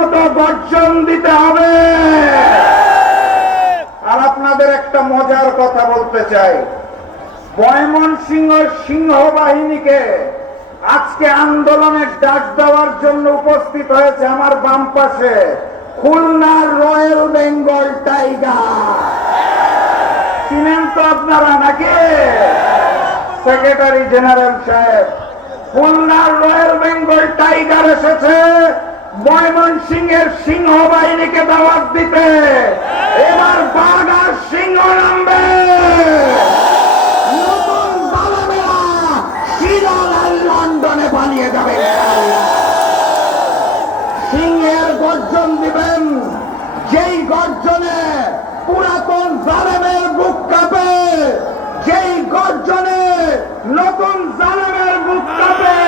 মতো গর্জন দিতে হবে। আর আপনাদের একটা মজার কথা বলতে চাই, ময়মনসিংহ সিংহ বাহিনীকে আজকে আন্দোলনের ডাক দেওয়ার জন্য উপস্থিত হয়েছে আমার বাম পাশে খুলনার রয়্যাল বেঙ্গল টাইগার। চিনেন তো আপনারা নাকি? সেক্রেটারি জেনারেল সাহেব, খুলনার রয়্যাল বেঙ্গল টাইগার এসেছে ময়মনসিংহের সিংহ বাহিনীকে দাওয়াত দিতে। এবার বাঘ আর সিংহ নামবে। নতুন দালালেরা সিরিয়াল আর লন্ডনে পালিয়ে যাবে। সিংহের গর্জন দিবেন, যেই গর্জনে পুরাতন জালেমের বুক কাঁপে, যেই গর্জনে নতুন জালেমের বুক কাঁপে।